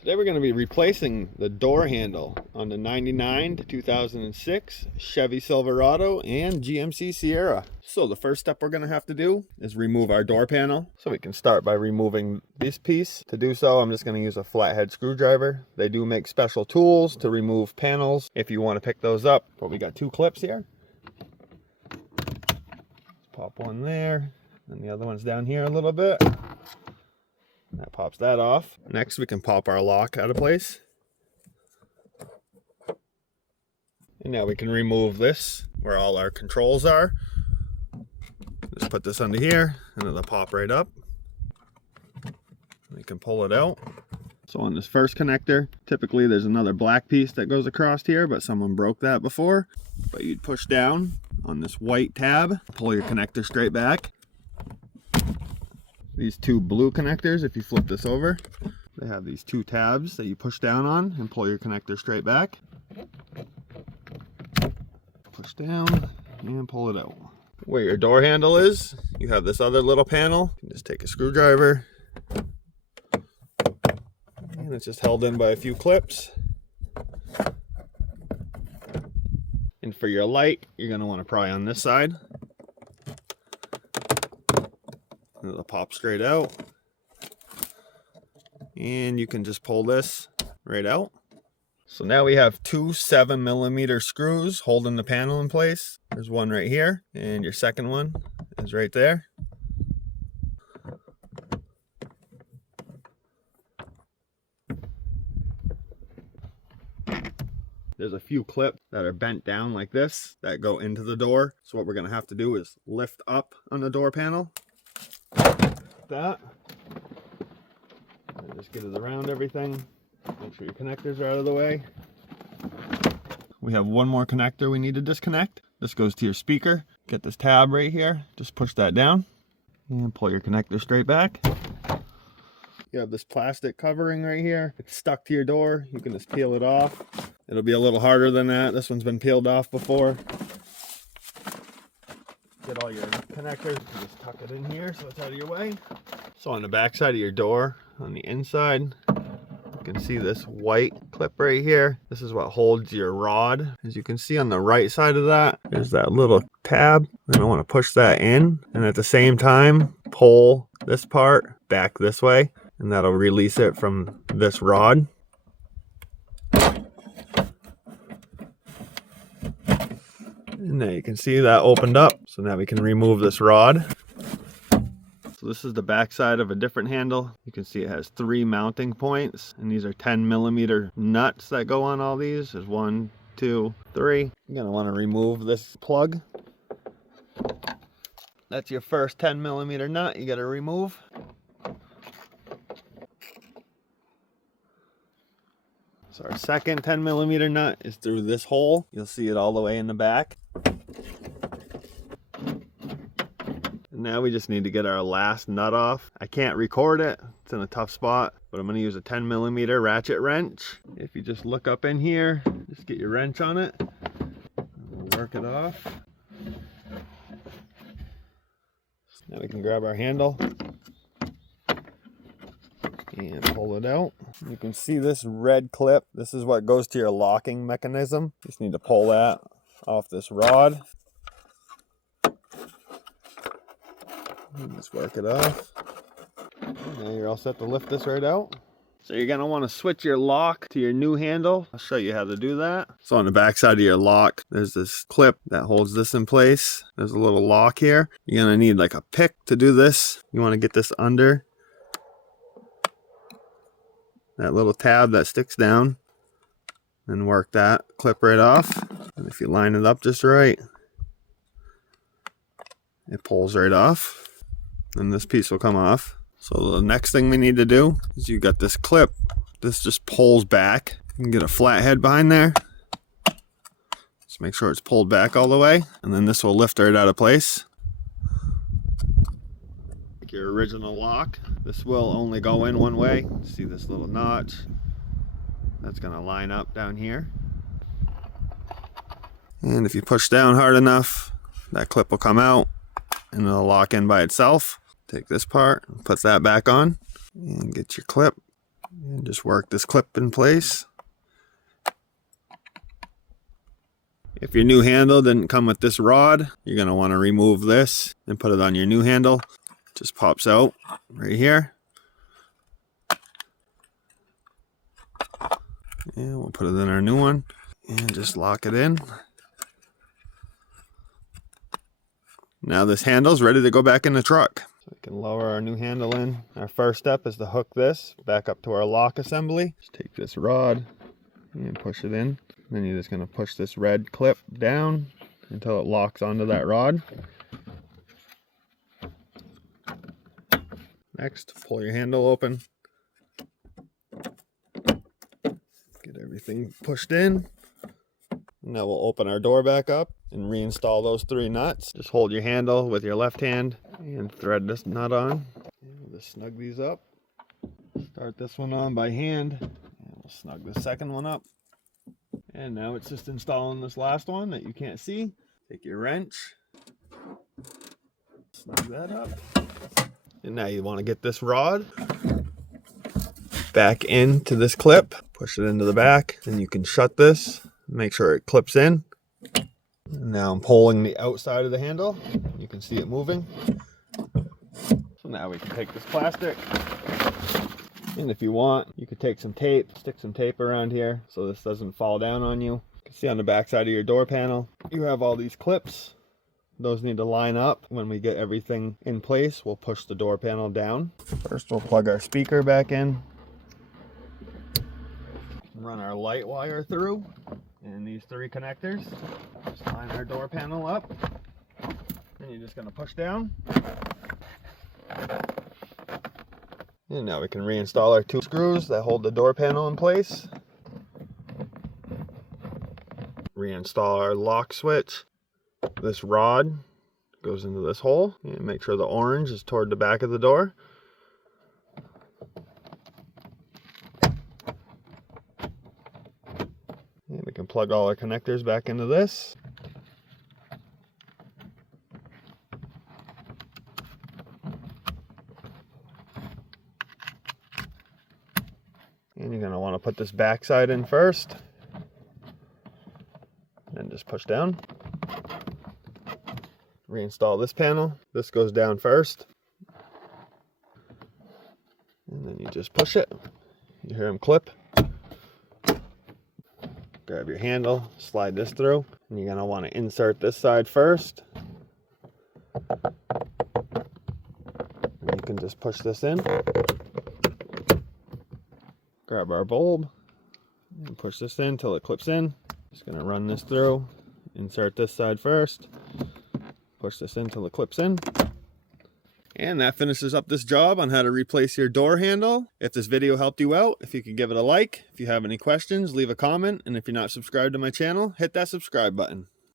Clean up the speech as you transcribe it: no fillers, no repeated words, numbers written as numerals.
Today we're going to be replacing the door handle on the 99 to 2006 Chevy Silverado and GMC Sierra. So the first step we're going to have to do is remove our door panel. So we can start by removing this piece. To do so, I'm just going to use a flathead screwdriver. They do make special tools to remove panels if you want to pick those up. But we got two clips here. Let's pop one there, and the other one's down here a little bit. That pops that off. Next, we can pop our lock out of place. And now we can remove this where all our controls are. Just put this under here and it'll pop right up. We can pull it out. So on this first connector, typically there's another black piece that goes across here, but someone broke that before. But you'd push down on this white tab, pull your connector straight back. These two blue connectors, if you flip this over, they have these two tabs that you push down on and pull your connector straight back. Push down and pull it out. Where your door handle is, you have this other little panel. You can just take a screwdriver and it's just held in by a few clips. And for your light, you're going to want to pry on this side. It'll pop straight out, and you can just pull this right out. So now we have two 7mm screws holding the panel in place. There's one right here, and your second one is right there. There's a few clips that are bent down like this that go into the door. So what we're going to have to do is lift up on the door panel. That and just get it around everything. Make sure your connectors are out of the way. We have one more connector we need to disconnect. This goes to your speaker. Get this tab right here, just push that down and pull your connector straight back. You have this plastic covering right here. It's stuck to your door. You can just peel it off. It'll be a little harder than that. This one's been peeled off before. Get all your connectors, and just tuck it in here so it's out of your way. So on the back side of your door, on the inside, you can see this white clip right here. This is what holds your rod. As you can see on the right side of that, there's that little tab. And I want to push that in, and at the same time, pull this part back this way, and that'll release it from this rod. And there you can see that opened up. So now we can remove this rod. So this is the back side of a different handle. You can see it has 3 mounting points, and these are 10mm nuts that go on all these. There's 1, 2, 3. You're gonna want to remove this plug. That's your first 10mm nut you gotta remove. So our second 10mm nut is through this hole. You'll see it all the way in the back. And now we just need to get our last nut off. I can't record it, it's in a tough spot, but I'm gonna use a 10mm ratchet wrench. If you just look up in here, just get your wrench on it, and we'll work it off. Now we can grab our handle and pull it out. You can see this red clip. This is what goes to your locking mechanism. Just need to pull that off this rod. And just work it off. Now you're all set to lift this right out. So you're gonna want to switch your lock to your new handle. I'll show you how to do that. So on the back side of your lock, there's this clip that holds this in place. There's a little lock here. You're gonna need like a pick to do this. You want to get this under that little tab that sticks down and work that clip right off. And if you line it up just right, it pulls right off and this piece will come off. So the next thing we need to do is you got this clip. This just pulls back. You can get a flathead behind there. Just make sure it's pulled back all the way, and then this will lift right out of place. Like your original lock. This will only go in one way. See this little notch? That's gonna line up down here. And if you push down hard enough, that clip will come out and it'll lock in by itself. Take this part, put that back on, and get your clip. And just work this clip in place. If your new handle didn't come with this rod, you're going to want to remove this and put it on your new handle. It just pops out right here. And we'll put it in our new one and just lock it in. Now this handle's ready to go back in the truck. So we can lower our new handle in. Our first step is to hook this back up to our lock assembly. Just take this rod and push it in. Then you're just going to push this red clip down until it locks onto that rod. Next, pull your handle open. Get everything pushed in. Now we'll open our door back up and reinstall those 3 nuts. Just hold your handle with your left hand and thread this nut on. And we'll just snug these up. Start this one on by hand. And we'll snug the second one up. And now it's just installing this last one that you can't see. Take your wrench, snug that up. And now you want to get this rod back into this clip. Push it into the back, and you can shut this. Make sure it clips in. Now I'm pulling the outside of the handle. You can see it moving. So now we can take this plastic. And if you want, you could take some tape, stick some tape around here so this doesn't fall down on you. You can see on the back side of your door panel, you have all these clips. Those need to line up. When we get everything in place, we'll push the door panel down. First, we'll plug our speaker back in. Run our light wire through and these 3 connectors. Just line our door panel up. And you're just going to push down. And now we can reinstall our 2 screws that hold the door panel in place. Reinstall our lock switch. This rod goes into this hole. And make sure the orange is toward the back of the door. And we can plug all our connectors back into this. And you're going to want to put this back side in first. And just push down. Reinstall this panel. This goes down first. And then you just push it. You hear them clip. Grab your handle, slide this through. And you're going to want to insert this side first. And you can just push this in. Grab our bulb and push this in until it clips in. Just going to run this through. Insert this side first. Push this in until it clips in. And that finishes up this job on how to replace your door handle. If this video helped you out, if you could give it a like. If you have any questions, leave a comment. And if you're not subscribed to my channel, hit that subscribe button.